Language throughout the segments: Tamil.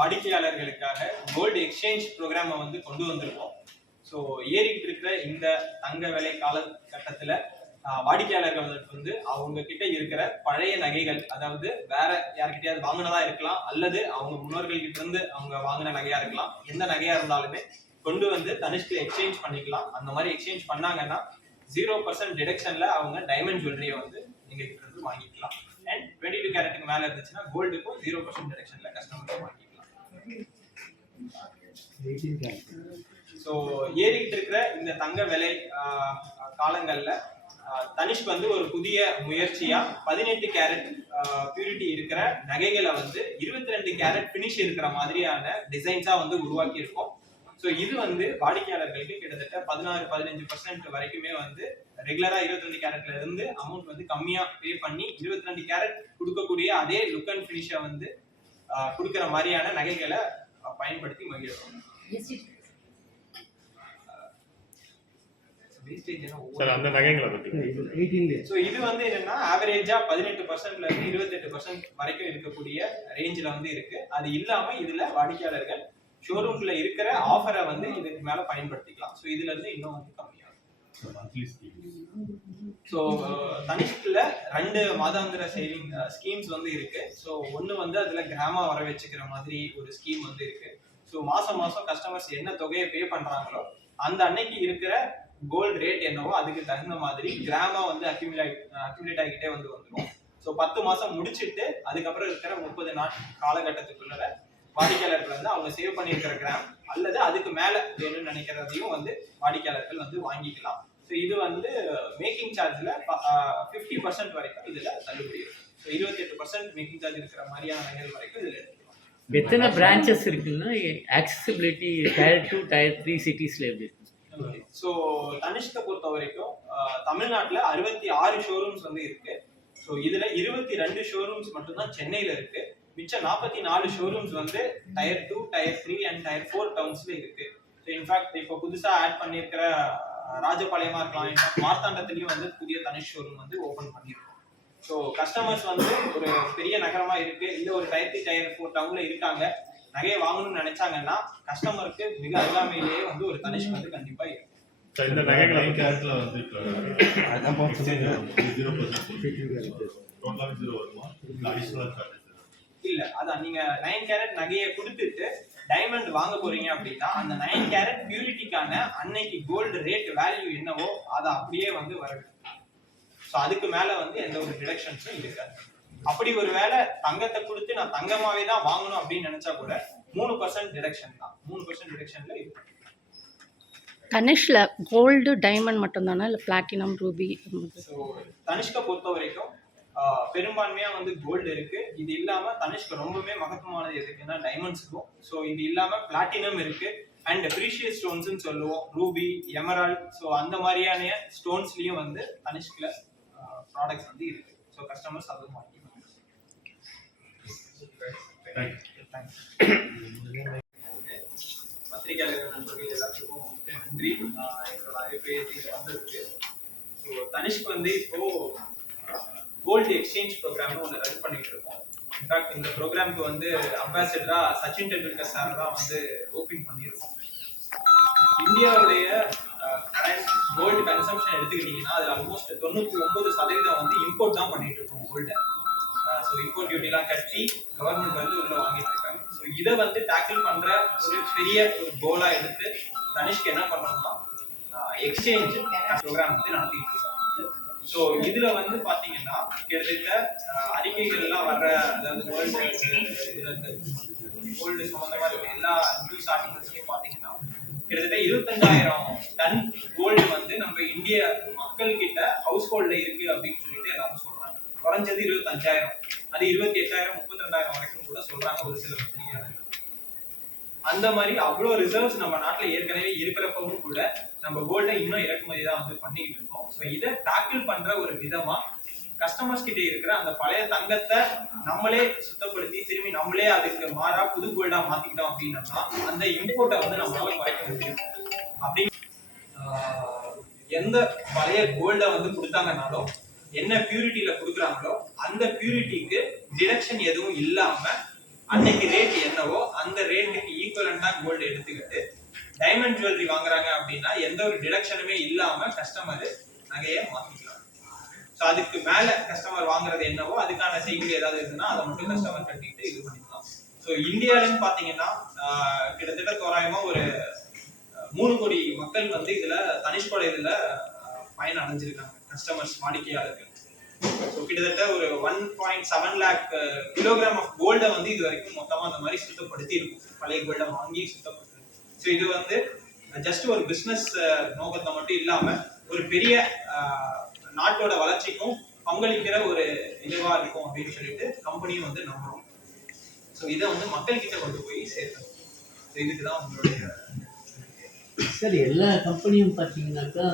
வாடிக்கையாளர்களுக்காக கோல்டு எக்ஸ்சேஞ்ச் ப்ரோக்ராமை வந்து கொண்டு வந்திருக்கோம். ஸோ ஏறிக்கிட்டு இருக்கிற இந்த தங்க விலை காலகட்டத்தில் வாடிக்கையாளர்களுக்கு வந்து அவங்க கிட்ட இருக்கிற பழைய நகைகள், அதாவது வேற யார்கிட்டயாவது வாங்கினதா இருக்கலாம், அல்லது அவங்க முன்னோர்கள் கிட்ட இருந்து அவங்க வாங்கின நகையா இருக்கலாம், எந்த நகையா இருந்தாலுமே கொண்டு வந்து தனிஷ்க்கு எக்ஸ்சேஞ்ச் பண்ணிக்கலாம். அந்த மாதிரி எக்ஸ்சேஞ்ச் பண்ணாங்கன்னா 0% டிடக்ஷன்ல அவங்க டைமண்ட் ஜுவல்லரியை வந்து நீங்க கிட்ட இருந்து வாங்கிக்கலாம். அண்ட் 22 கேரட்டுக்கு மேல இருந்துச்சுன்னா கோல்டுக்கும் 0% டிடக்ஷன்ல கஸ்டமர் வாங்கிக்கலாம். ஸோ ஏறிக்கிட்டு இருக்கிற இந்த தங்க விலை காலங்கள்ல தனிஷ்க் வந்து ஒரு புதிய முயற்சியா 18 கேரட் பியூரிட்டி இருக்கிற நகைகளை வந்து 22 கேரட் பினிஷ் இருக்கிற மாதிரியான டிசைன்ஸா வந்து உருவாக்கி இருக்கோம். ஸோ இது வந்து வாடிக்கையாளர்களுக்கு கிட்டத்தட்ட 16-15% வரைக்குமே வந்து ரெகுலரா 22 கேரட்ல இருந்து அமௌண்ட் வந்து கம்மியா பே பண்ணி 22 கேரட் கொடுக்கக்கூடிய அதே லுக் அண்ட் பினிஷை வந்து கொடுக்கிற மாதிரியான நகைகளை பயன்படுத்தி மகிழ்வோம். இது வந்து என்னன்னா ஆவரேஜா 18%ல இருந்து 28% வரைக்கும் இருக்கக்கூடிய ரேஞ்சில வந்து இருக்கு. அது இல்லாம இதுல வாடிக்கையாளர்கள் ஷோரூம்ல இருக்கிற ஆஃபரை வந்து இதுக்கு மேல பயன்படுத்திக்கலாம். ஸோ இதுல இருந்து இன்னும் வந்து கம்மியாகும். ஸோ தனிஷ்க்ல 2 மாதாந்திர சேவிங் ஸ்கீம்ஸ் வந்து இருக்கு. ஸோ ஒன்னு வந்து அதுல கிராமா வர வச்சுக்கிற மாதிரி ஒரு ஸ்கீம் வந்து இருக்கு. ஸோ மாசம் கஸ்டமர்ஸ் என்ன தொகையை பே பண்றாங்களோ அந்த அன்னைக்கு இருக்கிற கோல்டு ரேட் என்னவோ அதுக்கு தகுந்த மாதிரி கிராமா வந்து அக்யூமுலேட் ஆகிட்டே வந்து வந்துடும். ஸோ 10 மாசம் முடிச்சுட்டு அதுக்கப்புறம் இருக்கிற 30 நாள் காலகட்டத்துக்குள்ள வாடிக்கையாளர்கள் வந்து அவங்க சேவ் பண்ணியிருக்கிற கிராம் அல்லது அதுக்கு மேல வேணும்னு நினைக்கிறதையும் வந்து வாடிக்கையாளர்கள் வந்து வாங்கிக்கலாம். ஸோ இது வந்து மேக்கிங் சார்ஜ்ல 50% வரைக்கும் இதுல தள்ளுபடி இருக்கு. ஸோ 28% மேக்கிங் சார்ஜ் இருக்கிற மாதிரியான நகைகள் வரைக்கும் இதுல எடுத்துக்கலாம். எத்தனை பிரான்ச்சஸ் இருக்குன்னா ஆக்சசிபிலிட்டி டயர் 2 டயர் 3 சிட்டிஸ்ல எப்படி? ஸோ தனிஷ்கை பொறுத்த வரைக்கும் தமிழ்நாட்டில் 66 ஷோரூம்ஸ் வந்து இருக்கு. ஸோ இதுல 22 ஷோரூம்ஸ் மட்டும்தான் சென்னையில இருக்கு. மிச்சம் 44 ஷோரூம்ஸ் வந்து டயர் 2, டயர் 3 அண்ட் டயர் 4 டவுன்ஸ்ல இருக்கு. ஸோ இன்ஃபேக்ட் இப்போ புதுசா ஆட் பண்ணியிருக்கிற ராஜபாளையமா இருக்கலாம், மார்த்தாண்டத்திலையும் வந்து புதிய தனிஷ் ஷோரூம் வந்து ஓபன் பண்ணியிருக்கோம். ஸோ கஸ்டமர்ஸ் வந்து ஒரு பெரிய நகரமா இருக்கு, இல்ல ஒரு டயர் 3, டயர் 4 டவுன்ல இருக்காங்க, நகையை வாங்கணும்னு நினைச்சாங்கன்னா கஸ்டமருக்கு மிக அருகாமையிலேயே வந்து ஒரு தனிஷ்க் வந்து கண்டிப்பா இருக்கும். இந்த நகைகள் வந்து இல்ல அதான் நீங்க 9 கேரட் நகையை கொடுத்துட்டு டைமண்ட் வாங்க போறீங்க அப்படின்னா அந்த 9 கேரட் பியூரிட்டிக்கான அன்னைக்கு கோல்டு ரேட் வேல்யூ என்னவோ அதை அப்படியே வந்து வரும். ஸோ அதுக்கு மேல வந்து எந்த ஒரு டிடக்ஷன்ஸும் இருக்காது. அப்படி ஒரு வேலை தங்கத்தை கொடுத்து நான் தங்கமாவே தான் வாங்கணும் அப்படின்னு நினைச்சா கூட 3% டிடக்ஷன் தான். 3% டிடக்ஷன்ல இருக்கு. தனிஷ்ல கோல்டு டைமண்ட் மட்டும் தானா இல்ல பிளாட்டினம் ரூபி? ஸோ தனிஷ்கை பொறுத்த வரைக்கும் பெரும்பான்மையா வந்து கோல்டு இருக்கு. இது இல்லாம தனிஷ்க் ரொம்பவே மகத்துவமானது எதுக்குன்னா டைமண்ட்ஸுக்கும். ஸோ இது இல்லாம பிளாட்டினம் இருக்கு அண்ட் ப்ரீஷியஸ் ஸ்டோன்ஸ்ன்னு சொல்லுவோம், ரூபி, எமரால்ட். ஸோ அந்த மாதிரியான ஸ்டோன்ஸ்லயும் வந்து தனிஷ்க்ல ப்ராடக்ட்ஸ் வந்து இருக்கு. ஸோ கஸ்டமர்ஸ் அதுவும் வாங்கி பத்திரிகையாளர்கள் நண்பர்கள் எல்லாத்துக்கும் நன்றி. எங்களோட அழைப்பை வந்திருக்கு. ஸோ தனிஷ்க் வந்து இப்போ கோல்டு எக்ஸ்சேஞ்ச் ப்ரோக்ராம்னு ஒன்று ரன் பண்ணிட்டு இருக்கோம். இன்ஃபேக்ட் இந்த ப்ரோக்ராமுக்கு வந்து அம்பாசிடரா சச்சின் டெண்டுல்கர் சார் தான் வந்து ஓப்பன் பண்ணியிருக்கோம். இந்தியாவுடைய கரண்ட் கோல்டு கன்சம்ஷன் எடுத்துக்கிட்டீங்கன்னா அது ஆல்மோஸ்ட் 99% வந்து இம்போர்ட் தான் பண்ணிட்டு இருக்கோம் கோல்டை. ஸோ இம்போர்ட் டியூட்டிலாம் கட்டி கவர்மெண்ட் வந்து உள்ள வாங்கிட்டு இருக்காங்க. ஸோ இதை வந்து டேக்கிள் பண்ற ஒரு பெரிய ஒரு கோலா எடுத்து தனிஷ்க் என்ன பண்ணணும்னா எக்ஸ்சேஞ்ச் ப்ரோக்ராம் வந்து நடத்திட்டு இருக்கோம். ஸோ இதுல வந்து பாத்தீங்கன்னா கிட்டத்தட்ட அறிக்கைகள்லாம் வர்ற, அதாவது வேர்ல்டு இதுல இருந்து கோல்டு சம்பந்தமா இருக்க எல்லா நியூஸ் ஆர்டிகல்ஸ்லயும் பாத்தீங்கன்னா கிட்டத்தட்ட 25,000 டன் கோல்டு வந்து நம்ம இந்திய மக்கள் கிட்ட ஹவுஸ் ஹோல்ட்ல இருக்கு அப்படின்னு சொல்லிட்டு எல்லாரும் சொல்றாங்க. குறைஞ்சது 25,000, அது 28,000, 32,000 வரைக்கும் கூட சொல்றாங்க ஒரு சில பத்திரிகையாளர்கள். அந்த மாதிரி அவ்வளோ ரிசர்வ்ஸ் நம்ம நாட்டில் ஏற்கனவே இருக்கிறப்பவும் கூட நம்ம கோல்டை இன்னும் இறக்குமதி தான் வந்து பண்ணிட்டு இருக்கோம். ஸோ இதை டாக்கிள் பண்ற ஒரு விதமா கஸ்டமர்ஸ் கிட்ட இருக்கிற அந்த பழைய தங்கத்தை நம்மளே சுத்தப்படுத்தி திரும்பி நம்மளே அதுக்கு மாறா புது கோல்டா மாத்திக்கிட்டோம் அப்படின்னா அந்த இம்போர்ட்டை வந்து நம்மளால குறைக்க முடியும். அப்படி எந்த பழைய கோல்டை வந்து கொடுத்தாங்கனாலும் என்ன பியூரிட்டியில கொடுக்குறாங்களோ அந்த பியூரிட்டிக்கு டிடக்ஷன் எதுவும் இல்லாம அன்னைக்கு ரேட் என்னவோ அந்த ரேட்டுக்கு ஈக்குவலண்டா கோல்டு எடுத்துக்கிட்டு டைமண்ட் ஜுவல்லரி வாங்குறாங்க அப்படின்னா எந்த ஒரு டிடக்ஷனுமே இல்லாம கஸ்டமர் நகையை மாத்திக்கலாம். ஸோ அதுக்கு மேல கஸ்டமர் வாங்குறது என்னவோ அதுக்கான செய்கூலி ஏதாவது இருக்குன்னா அதை மட்டும் கஸ்டமர் கட்டிட்டு இது பண்ணிக்கலாம். ஸோ இந்தியாவிலன்னு பாத்தீங்கன்னா கிட்டத்தட்ட தோராயமா ஒரு 3 கோடி மக்கள் வந்து இதுல தனிஷ்கோட இதுல பயன் அடைஞ்சிருக்காங்க கஸ்டமர்ஸ் வாடிக்கையாளர்கள். ஸோ கிட்டத்தட்ட ஒரு 1.7 lakh கிலோகிராம் ஆஃப் கோல்டை வந்து இது வரைக்கும் மொத்தமா அந்த மாதிரி சுத்தப்படுத்தி இருக்கும், பழைய கோல்டை வாங்கி சுத்தப்படுத்தி. ஸோ இது வந்து ஜஸ்ட் ஒரு பிஸ்னஸ் நோக்கத்தை மட்டும் இல்லாம ஒரு பெரிய நாட்டோட வளர்ச்சிக்கும் பங்களிக்கிற ஒரு இதுவா இருக்கும் அப்படின்னு சொல்லிட்டு கம்பெனியும் வந்து நம்புறோம். ஸோ இதை வந்து மக்கள் கிட்ட கொண்டு போய் சேர்க்கணும். இதுக்குதான் உங்களுடைய சார் எல்லா கம்பெனியும் பார்த்தீங்கன்னாக்கா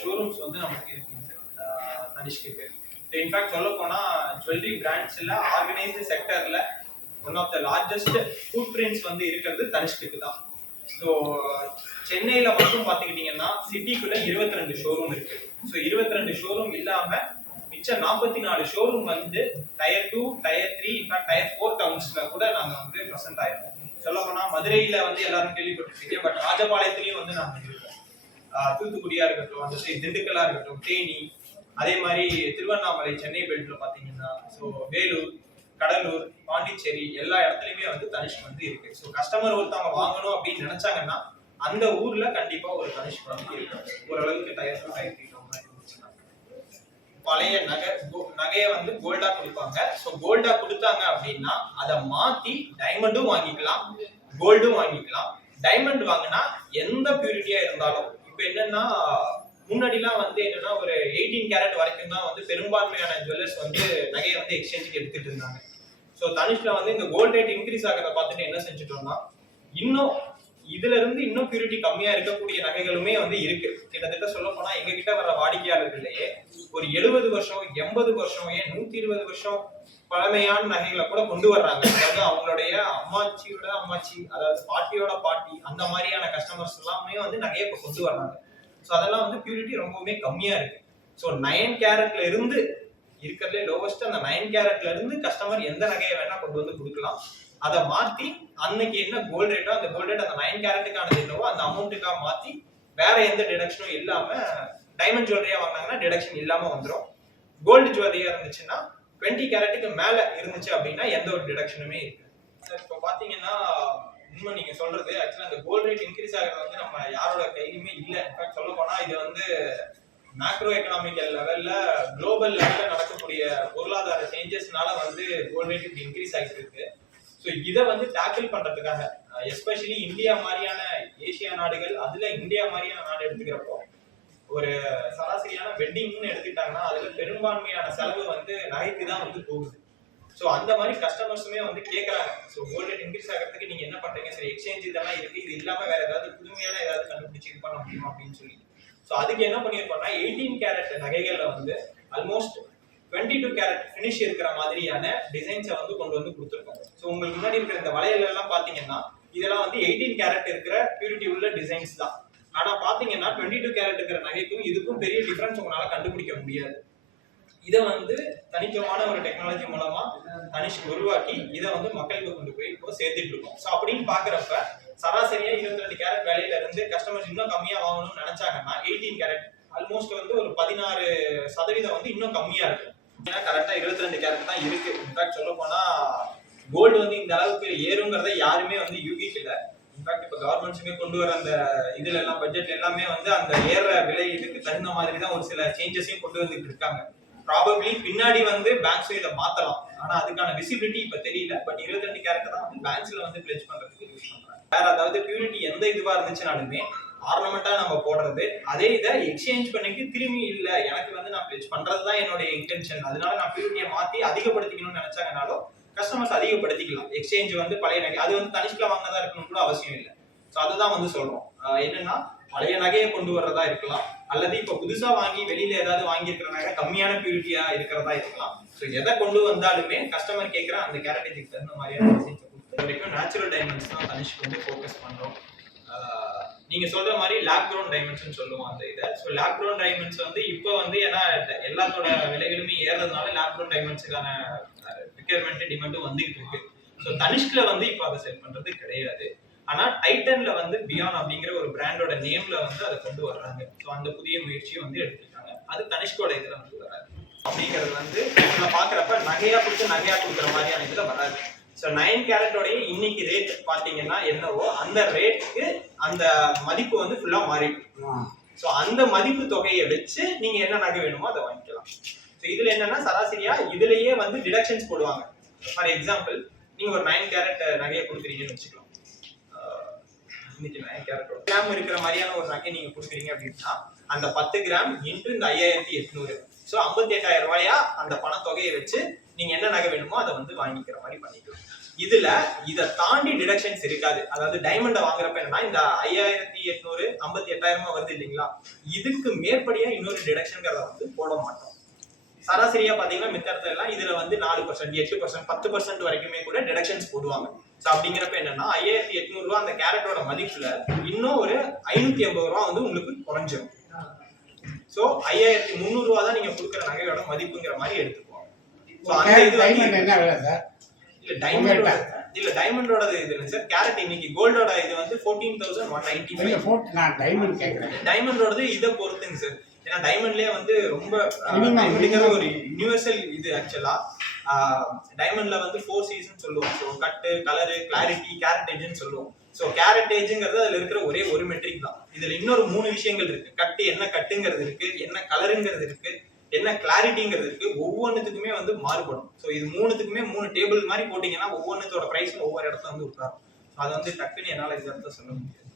ஷோரூம்ஸ் வந்து நமக்கு இருக்கு தனிஷ்க்கு. இன்ஃபேக்ட் சொல்ல போனா ஜுவல்லரி பிராண்ட்ஸ்ல ஆர்கனைஸ்டு செக்டர்ல one of the largest footprints வந்து இருக்கிறது தனிஷ்க்கு தான். ஸோ சென்னையில மட்டும் பார்த்துக்கிட்டீங்கன்னா சிட்டிக்குள்ள 22 ஷோரூம் இருக்கு. ஸோ 22 ஷோரூம் இல்லாம மிச்சம் 44 ஷோரூம் வந்து டயர் 2, டயர் 3, இன்ஃபேக்ட் டயர் 4 டவுன்ஸ்ல கூட நாங்க வந்து ப்ரெசென்ட் ஆயிருக்கோம். சொல்ல போனா மதுரையில வந்து எல்லாரும் கேள்விப்பட்டிருக்கீங்க, பட் ராஜபாளையத்திலயும் வந்து நாங்க இருக்கோம். தூத்துக்குடியா இருக்கட்டும், அந்த சைடு திண்டுக்கல்லா இருக்கட்டும், தேனி, அதே மாதிரி திருவண்ணாமலை, சென்னை பெல்ட்ல பாத்தீங்கன்னா ஸோ வேலூர், கடலூர், பாண்டிச்சேரி எல்லா இடத்துலயுமே வந்து தனிஷ்க் வந்து இருக்கு. ஸோ கஸ்டமர் ஒருத்தவங்க வாங்கணும் அப்படின்னு நினைச்சாங்கன்னா அந்த ஊர்ல கண்டிப்பா ஒரு தனிஷ்க் வந்து இருக்கு. ஓரளவுக்கு டயர் 2, டயர் 3 இருந்துச்சுன்னா பழைய நகையை வந்து கோல்டா கொடுப்பாங்க. ஸோ கோல்டா கொடுத்தாங்க அப்படின்னா அதை மாத்தி டைமண்டும் வாங்கிக்கலாம், கோல்டும் வாங்கிக்கலாம். டைமண்ட் வாங்கினா எந்த பியூரிட்டியா இருந்தாலும் இப்போ என்னன்னா முன்னாடிலாம் வந்து என்னன்னா ஒரு 18 கேரட் வரைக்கும் தான் வந்து பெரும்பான்மையான ஜுவல்லர்ஸ் வந்து நகையை வந்து எக்ஸ்சேஞ்சுக்கு எடுத்துட்டு இருந்தாங்க. ஸோ தனிஷ்ல வந்து இந்த கோல்ட் ரேட் இன்க்ரீஸ் ஆகிறத பார்த்துட்டு என்ன செஞ்சுட்டோம்னா இன்னும் இதுல இருந்து இன்னும் பியூரிட்டி கம்மியா இருக்கக்கூடிய நகைகளுமே வந்து இருக்கு. கிட்டத்தட்ட சொல்ல போனா எங்க கிட்ட வர வாடிக்கையாளர்களையே ஒரு 70 வருஷம், 80 வருஷம், ஏன் 120 வருஷம் பழமையான நகைகளை கூட கொண்டு வர்றாங்க. அதாவது அவங்களுடைய அம்மாச்சியோட அம்மாச்சி, அதாவது பாட்டியோட பாட்டி, அந்த மாதிரியான கஸ்டமர்ஸ் எல்லாமே வந்து நகையை இப்போ கொண்டு வர்றாங்க. ஸோ அதெல்லாம் வந்து பியூரிட்டி ரொம்பவுமே கம்மியா இருக்கு. ஸோ 9 கேரட்ல இருந்து இருக்கிறதுலே லோவஸ்ட் அந்த 9 கேரட்ல இருந்து கஸ்டமர் எந்த நகையை வேணா கொண்டு வந்து கொடுக்கலாம். அதை மாத்தி அன்னைக்கு என்ன கோல்ட் ரேட்டோ அந்த கோல்ட் ரேட் அந்த 9 கேரட்டுக்கானது என்னவோ அந்த அமௌண்ட்டுக்காக மாத்தி வேற எந்த டிடக்ஷனும் இல்லாம டைமண்ட் ஜுவல்லரியா வாங்கினாங்கன்னா டிடக்ஷன் இல்லாம வந்துடும். கோல்டு ஜுவல்லரியா இருந்துச்சுன்னா 20 கேரட்டுக்கு மேல இருந்துச்சு அப்படின்னா எந்த ஒரு டிடக்ஷனுமே இருக்கு. இப்போ பாத்தீங்கன்னா இன்னும் நீங்க சொல்றது ஆக்சுவலா அந்த கோல்ட் ரேட் இன்க்ரீஸ் ஆகிறது வந்து நம்ம யாரோட கையிலுமே இல்லை. இன்ஃபேக்ட் சொல்ல போனா இது வந்து மேக்ரோ எக்கனாமிக்கல் லெவல்ல குளோபல் லெவல்ல நடக்கக்கூடிய பொருளாதார சேஞ்சஸ்னால வந்து கோல்ட் ரேட் இப்படி இன்க்ரீஸ் ஆகிட்டு இருக்கு. ஸோ இதை வந்து டேக்கிள் பண்றதுக்காக எஸ்பெஷலி இந்தியா மாதிரியான ஏசியா நாடுகள், அதுல இந்தியா மாதிரியான நாடு எடுத்துக்கிறப்போ ஒரு சராசரியான வெட்டிங்னு எடுத்துக்கிட்டாங்கன்னா அதுல பெரும்பான்மையான செலவு வந்து நகைக்கு தான் வந்து போகுது. ஸோ அந்த மாதிரி கஸ்டமர்ஸுமே வந்து கேட்கறாங்க. ஸோ கோல்ட் ரேட் இன்க்ரீஸ் ஆகிறதுக்கு நீங்க என்ன பண்றீங்க, சரி எக்ஸ்சேஞ்ச் இதெல்லாம் இருக்கு, இது இல்லாம வேற ஏதாவது புதுமையான ஏதாவது கண்டுபிடிச்சு இது பண்ண முடியுமா அப்படின்னு சொல்லி. ஸோ அதுக்கு என்ன பண்ணியிருக்கோம்னா 18 கேரட் நகைகள்ல வந்து ஆல்மோஸ்ட் 22 கேரட் ஃபினிஷ் இருக்கிற மாதிரியான டிசைன்ஸை வந்து கொண்டு வந்து கொடுத்துருக்கோம். ஸோ உங்களுக்கு முன்னாடி இருக்கிற இந்த வளையல் எல்லாம் பாத்தீங்கன்னா இதெல்லாம் வந்து 18 கேரட் இருக்கிற பியூரிட்டி உள்ள டிசைன்ஸ் தான். ஆனா பாத்தீங்கன்னா 22 கேரட் இருக்கிற நகைக்கும் இதுக்கும் பெரிய டிஃபரன்ஸ் உங்களால கண்டுபிடிக்க முடியாது. இதை வந்து தனித்துவமான ஒரு டெக்னாலஜி மூலமா தனிஷ்க் உருவாக்கி இதை வந்து மக்களுக்கு கொண்டு போய் இப்போ சேர்த்துட்டு இருக்கோம். ஸோ அப்படின்னு பாக்குறப்ப சராசரியா 22 கேரட் விலையில இருந்து கஸ்டமர்ஸ் இன்னும் கம்மியா வாங்கணும்னு நினைச்சாங்கன்னா 18 கேரட் ஆல்மோஸ்ட் வந்து ஒரு 16% வந்து இன்னும் கம்மியா இருக்கும். ஏன்னா கரெக்டா 22 கேரட் தான் இருக்கு. இன்ஃபேக்ட் சொல்ல போனா கோல்டு வந்து இந்த அளவுக்கு ஏறுங்கிறத யாருமே வந்து யூகிக்கல. இன்ஃபேக்ட் இப்போ கவர்மெண்ட்ஸுமே கொண்டு வர அந்த இதுல எல்லாம் பட்ஜெட்ல எல்லாமே வந்து அந்த ஏற விலை இதுக்கு தகுந்த மாதிரி தான் ஒரு சில சேஞ்சஸையும் கொண்டு வந்துட்டு இருக்காங்க. ப்ராபப்ளி பின்னாடி வந்து பேங்க்ஸும் இதை மாத்தலாம், ஆனா அதுக்கான விசிபிலிட்டி இப்ப தெரியல. பட் 22 கேரட் தான் வந்து பேங்க்ஸ்ல வந்து பிளேஸ் பண்றதுக்கு யூஸ் பண்றாங்க. வேற அதாவது பியூரிட்டி எந்த இதுவா இருந்துச்சுனாலுமே ஆர்னமெண்டா நம்ம போடுறது, அதே இதை எக்ஸ்சேஞ்ச் பண்ணிட்டு திரும்பி இல்ல எனக்கு வந்து நான் பிளேஸ் பண்றதுதான் என்னோட இன்டென்ஷன், அதனால நான் பியூரிட்டியை மாத்தி அதிகப்படுத்திக்கணும்னு நினைச்சாங்கனாலும் கஸ்டமர்ஸ் அதிகப்படுத்திக்கலாம். எக்ஸ்சேஞ்ச் வந்து பழைய நகை அது வந்து தனிஷ்ல வாங்கினதா இருக்கணும் கூட அவசியம் இல்லை. ஸோ அதுதான் வந்து சொல்றோம். என்னன்னா பழைய நகையை கொண்டு வர்றதா இருக்கலாம், அல்லது இப்ப புதுசா வாங்கி வெளியில ஏதாவது வாங்கியிருக்கிற நகை கம்மியான பியூரிட்டியா இருக்கிறதா இருக்கலாம். ஸோ எதை கொண்டு வந்தாலுமே கஸ்டமர் கேட்கிற அந்த கேரக்டரிஸ்டிக் தகுந்த மாதிரியான டிசைன்ஸை கொடுத்து வரைக்கும் நேச்சுரல் டைமண்ட்ஸ் தான் தனிஷ்க்கு வந்து ஃபோக்கஸ் பண்றோம். நீங்க சொல்ற மாதிரி லேப் க்ரோன் டைமண்ட்ஸ் சொல்லுவோம் அந்த இதை. ஸோ லேப் க்ரோன் டைமண்ட்ஸ் வந்து இப்போ வந்து ஏன்னா எல்லாத்தோட விலைகளுமே ஏறதுனால லேப் க்ரோன் டைமண்ட்ஸுக்கான ரெக்யர்மெண்ட் டிமாண்டும் வந்துகிட்டு இருக்கு. ஸோ தனிஷ்க்ல வந்து இப்போ அதை செல் பண்றது கிடையாது. ஆனா டைட்டன்ல வந்து பியான் அப்படிங்கிற ஒரு பிராண்டோட நேம்ல வந்து அதை கொண்டு வர்றாங்க. ஸோ அந்த புதிய முயற்சியை வந்து எடுத்துருக்காங்க. அது தனிஷ்கோட இதுல வந்து வராது. அப்படிங்கிறது வந்து நம்ம பாக்குறப்ப நகையா கொடுக்குற மாதிரியான இதுல வராது. ஸோ 9 கேரட்டோடைய இன்னைக்கு ரேட் பாத்தீங்கன்னா என்னவோ அந்த ரேட்டுக்கு அந்த மதிப்பு வந்து ஃபுல்லா மாறிடும். ஸோ அந்த மதிப்பு தொகையை வச்சு நீங்க என்ன நகை வேணுமோ அதை வாங்கிக்கலாம். ஸோ இதுல என்னன்னா சராசரியா இதுலயே வந்து டிடக்ஷன்ஸ் போடுவாங்க. ஃபார் எக்ஸாம்பிள் நீங்க ஒரு 9 கேரட் நகையை கொடுக்குறீங்கன்னு வச்சுக்கலாம். இன்னைக்கு 9 கேரட் கிராம் இருக்கிற மாதிரியான ஒரு நகை நீங்க கொடுக்குறீங்க அப்படின்னா அந்த 10 கிராம் இன்ட்டு இந்த 5800, ஸோ 58,000 ரூபாயா அந்த பணத்தொகையை வச்சு நீங்க என்ன நகை வேணுமோ அதை வந்து வாங்கிக்கிற மாதிரி பண்ணிக்கலாம். இதுல இதை தாண்டி டிடக்ஷன்ஸ் இருக்காது. அதாவது டைமண்டை வாங்குறப்ப என்னன்னா இந்த 5800 58,000 வருது இல்லைங்களா, இதுக்கு மேற்படியா இன்னொரு டிடக்ஷன்ங்கிறத வந்து போட மாட்டோம். சராசரியா பாத்தீங்கன்னா மித்த இடத்துல எல்லாம் இதுல வந்து 4%, 8%, 10% வரைக்குமே கூட டிடக்ஷன்ஸ் போடுவாங்க. ஸோ அப்படிங்கிறப்ப என்னன்னா 5800 ரூபா அந்த கேரட்டோட மதிப்புல இன்னும் ஒரு 580 ரூபா வந்து உங்களுக்கு குறைஞ்சிடும். ஸோ 5300 ரூபா தான் நீங்க கொடுக்குற நகையோட மதிப்புங்கிற மாதிரி எடுத்துக்குவாங்க. இல்ல டைமண்டோட இது இல்ல சார், கேரட் இன்னைக்கு கோல்டோட இது வந்து 14,195. டைமண்டோடது இதை பொறுத்துங்க சார். ஏன்னா டைமண்ட்லயே வந்து ரொம்ப ஒரு யுனிவர்சல் இது. ஆக்சுவலா டைமண்ட்ல வந்து 4 சீசன் சொல்லுவோம். ஸோ கட்டு, கலரு, கிளாரிட்டி, கேரட்டேஜ்னு சொல்லுவோம். ஸோ கேரட்டேஜ்ங்கிறது அதுல இருக்கிற ஒரே ஒரு மெட்ரிக் தான். இதுல இன்னொரு 3 விஷயங்கள் இருக்கு. கட்டு என்ன கட்டுங்கிறது இருக்கு, என்ன கலருங்கிறது இருக்கு, என்ன கிளாரிட்டிங்கிறது இருக்கு. ஒவ்வொன்றுத்துக்குமே வந்து மாறுபடும். ஸோ இது 3த்துக்குமே 3 டேபிள் மாதிரி போட்டீங்கன்னா ஒவ்வொன்றுத்தோட பிரைஸும் ஒவ்வொரு இடத்துல வந்து உட்காரும். அது வந்து டக்குன்னு என்னால இந்த இடத்த சொல்ல முடியாது.